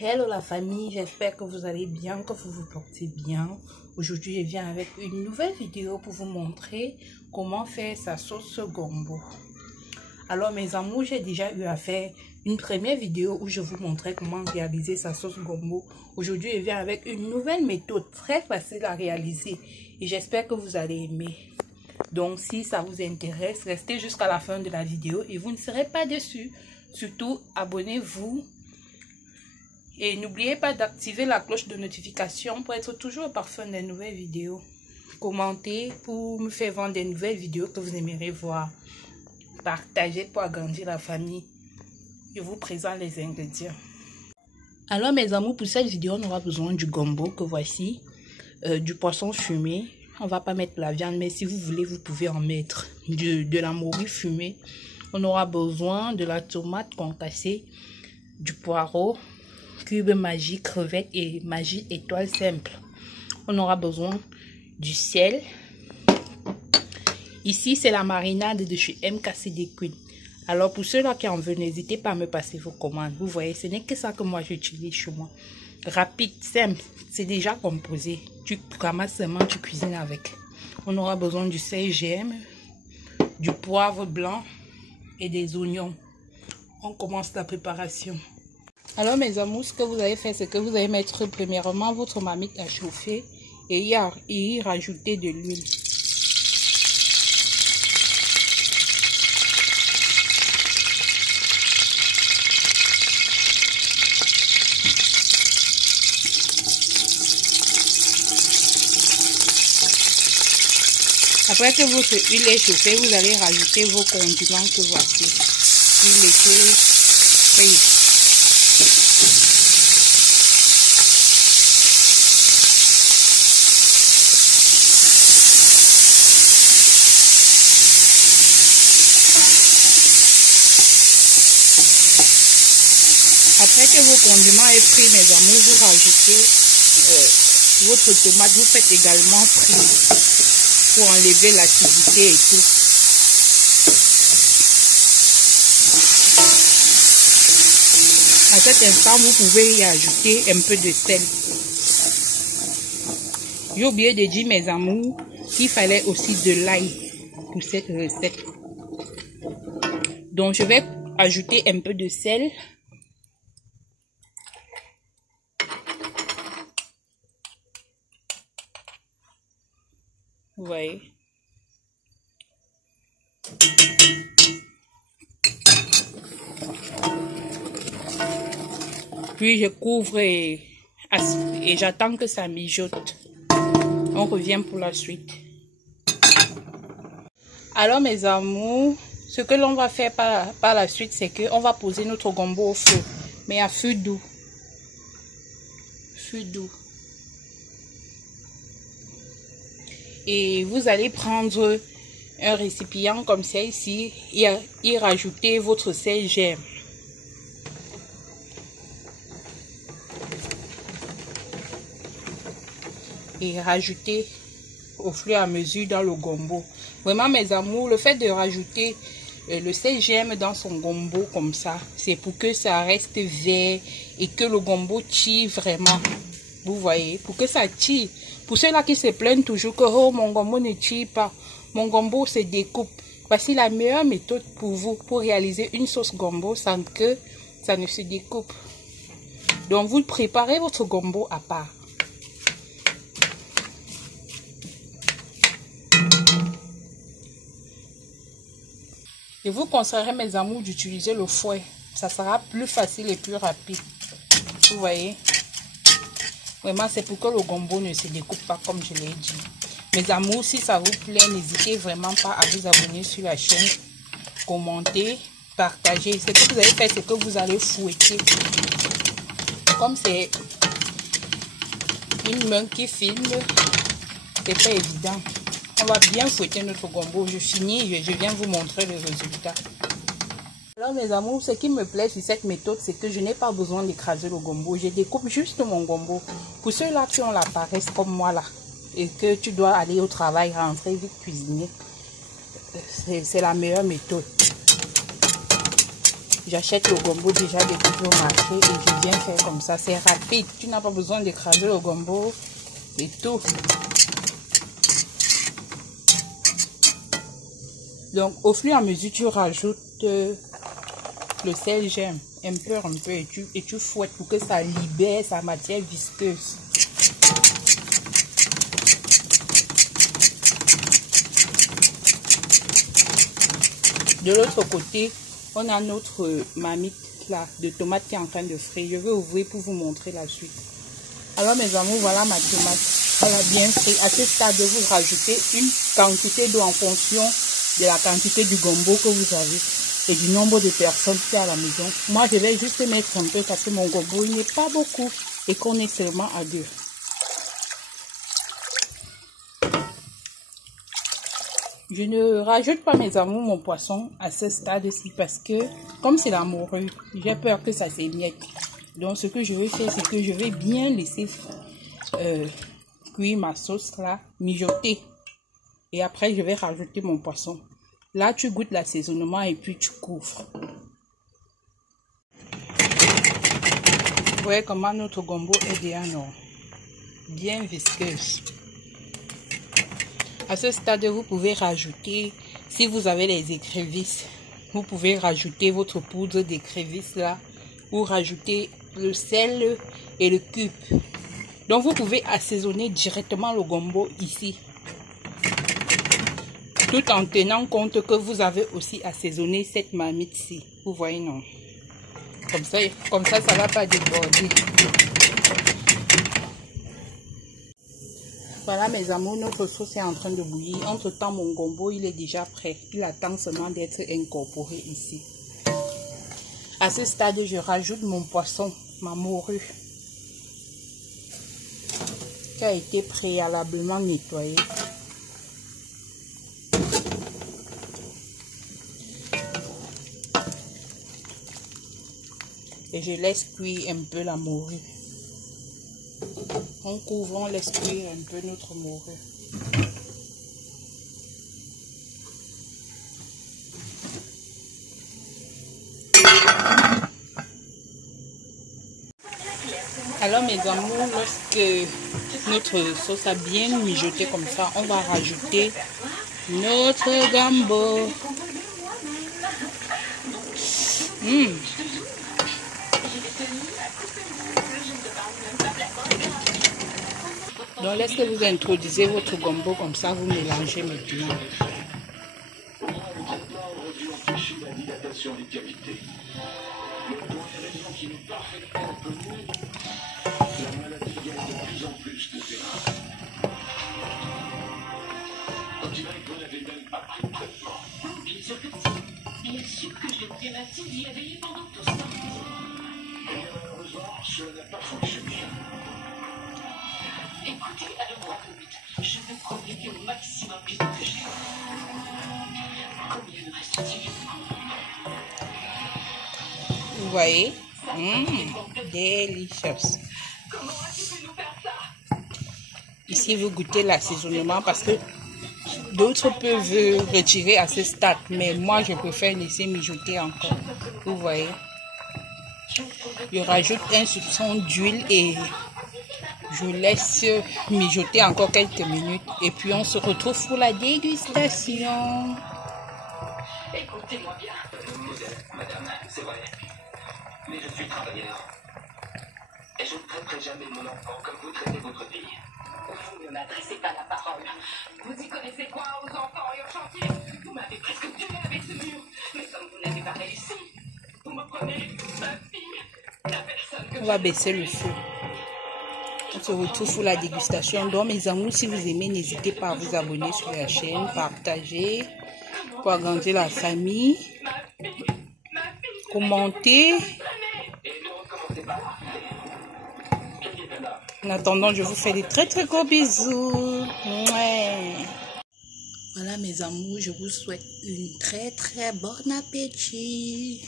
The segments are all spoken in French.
Hello la famille, j'espère que vous allez bien, que vous vous portez bien. Aujourd'hui, je viens avec une nouvelle vidéo pour vous montrer comment faire sa sauce gombo. Alors mes amours, j'ai déjà eu à faire une première vidéo où je vous montrais comment réaliser sa sauce gombo. Aujourd'hui, je viens avec une nouvelle méthode très facile à réaliser et j'espère que vous allez aimer. Donc si ça vous intéresse, restez jusqu'à la fin de la vidéo et vous ne serez pas déçus. Surtout, abonnez-vous. Et n'oubliez pas d'activer la cloche de notification pour être toujours au parfum des nouvelles vidéos. Commentez pour me faire voir des nouvelles vidéos que vous aimeriez voir. Partagez pour agrandir la famille. Je vous présente les ingrédients. Alors mes amours, pour cette vidéo, on aura besoin du gombo que voici. Du poisson fumé. On ne va pas mettre la viande, mais si vous voulez, vous pouvez en mettre. De la morue fumée. On aura besoin de la tomate concassée, du poireau, cube Maggi crevette et Maggi étoile simple. On aura besoin du sel. Ici, c'est la marinade de chez MKCD Queen. Alors, pour ceux-là qui en veulent, n'hésitez pas à me passer vos commandes. Vous voyez, ce n'est que ça que moi j'utilise chez moi. Rapide, simple, c'est déjà composé. Tu ramasses seulement, tu cuisines avec. On aura besoin du sel GM, du poivre blanc et des oignons. On commence la préparation. Alors mes amours, ce que vous allez faire, c'est que vous allez mettre premièrement votre marmite à chauffer et y rajouter de l'huile. Après que votre huile est chauffée, vous allez rajouter vos condiments que voici. Puis laisser frire. Après que vos condiments aient frit, mes amours, vous rajoutez votre tomate. Vous faites également frire pour enlever l'acidité et tout. À cet instant, vous pouvez y ajouter un peu de sel. J'ai oublié de dire, mes amours, qu'il fallait aussi de l'ail pour cette recette. Donc, je vais ajouter un peu de sel. Vous voyez. Puis je couvre et j'attends que ça mijote. On revient pour la suite. Alors mes amours, ce que l'on va faire par la suite, c'est que on va poser notre gombo au feu, mais à feu doux. Feu doux. Et vous allez prendre un récipient comme ça ici et y rajouter votre sel GM. Et rajouter au fur et à mesure dans le gombo. Vraiment mes amours, le fait de rajouter le sel GM dans son gombo comme ça, c'est pour que ça reste vert et que le gombo tire vraiment. Vous voyez, pour que ça tire. Pour ceux-là qui se plaignent toujours que oh, mon gombo ne tire pas, mon gombo se découpe. Voici la meilleure méthode pour vous, pour réaliser une sauce gombo sans que ça ne se découpe. Donc vous préparez votre gombo à part. Je vous conseillerais, mes amours, d'utiliser le fouet. Ça sera plus facile et plus rapide. Vous voyez? Vraiment, c'est pour que le gombo ne se découpe pas, comme je l'ai dit. Mes amours, si ça vous plaît, n'hésitez vraiment pas à vous abonner sur la chaîne. Commentez, partagez. Ce que vous allez faire, c'est que vous allez fouetter. Comme c'est une main qui filme, c'est pas évident. On va bien fouetter notre gombo. Je finis, je viens vous montrer le résultat. Alors mes amours, ce qui me plaît sur cette méthode, c'est que je n'ai pas besoin d'écraser le gombo. Je découpe juste mon gombo. Pour ceux-là qui ont la paresse comme moi là, et que tu dois aller au travail, rentrer vite cuisiner, c'est la meilleure méthode. J'achète le gombo déjà découpé au marché et je viens faire comme ça. C'est rapide. Tu n'as pas besoin d'écraser le gombo et tout. Donc, au fur et à mesure, tu rajoutes le sel gemme un peu et tu fouettes pour que ça libère sa matière visqueuse. De l'autre côté, on a notre marmite là de tomate qui est en train de frire. Je vais ouvrir pour vous montrer la suite. Alors mes amours, voilà ma tomate. Elle a bien frit. À ce stade, vous rajoutez une quantité d'eau en fonction de la quantité du gombo que vous avez et du nombre de personnes qui est à la maison. Moi, je vais juste mettre un peu parce que mon gombo il n'est pas beaucoup et qu'on est seulement à 2. Je ne rajoute pas, mes amours, mon poisson à ce stade-ci parce que, comme c'est la morue, j'ai peur que ça s'émiette. Donc, ce que je vais faire, c'est que je vais bien laisser cuire ma sauce là, mijoter. Et après, je vais rajouter mon poisson. Là, tu goûtes l'assaisonnement et puis tu couvres. Vous voyez comment notre gombo est bien visqueuse. À ce stade, vous pouvez rajouter, si vous avez les écrevisses, vous pouvez rajouter votre poudre d'écrevisses là, ou rajouter le sel et le cube. Donc, vous pouvez assaisonner directement le gombo ici, tout en tenant compte que vous avez aussi assaisonné cette marmite-ci. Vous voyez, non? Comme ça ne va pas déborder. Voilà mes amours, notre sauce est en train de bouillir. Entre temps, mon gombo il est déjà prêt. Il attend seulement d'être incorporé ici. À ce stade, je rajoute mon poisson, ma morue, qui a été préalablement nettoyée. Et je laisse cuire un peu la morue. On couvre, on laisse cuire un peu notre morue. Alors mes amours, lorsque notre sauce a bien mijoté comme ça, on va rajouter notre gombo. Donc laissez vous introduisez votre gombo comme ça, vous mélangez maintenant. Bien sûr que je l'ai thématique d'y éveiller pendant tout ce temps. Et malheureusement, cela n'a pas fonctionné. Écoutez, allons droit au but. Je veux communiquer au maximum du temps que j'ai. Combien nous reste-t-il? Vous voyez? Delicious. Comment as-tu pu nous faire ça? Ici, vous goûtez l'assaisonnement parce que d'autres peuvent retirer à ce stade, mais moi, je préfère laisser mijoter encore. Vous voyez? Je rajoute un soupçon d'huile et je laisse mijoter encore quelques minutes. Et puis, on se retrouve pour la dégustation. Écoutez-moi bien. Madame, c'est vrai. Mais je suis travailleur. Et je ne traiterai jamais mon enfant comme vous traitez votre fille. Vous ne m'adressez pas la parole. Vous y connaissez quoi aux enfants et aux chantiers? Vous m'avez presque tué avec ce mur. Mais comme vous n'avez pas réussi, vous me prenez ma fille, la personne que On va baisser le feu. On se retrouve pour la dégustation. Donc mes amours, si vous aimez, n'hésitez pas à vous abonner sur la chaîne, partager pour agrandir la famille, commenter. En attendant, je vous fais des très très gros bisous. Ouais. Voilà mes amours, je vous souhaite une très très bon appétit.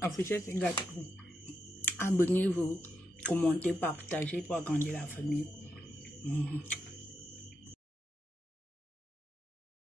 Affichez ces gâteaux. Abonnez-vous, commentez, partagez pour agrandir la famille.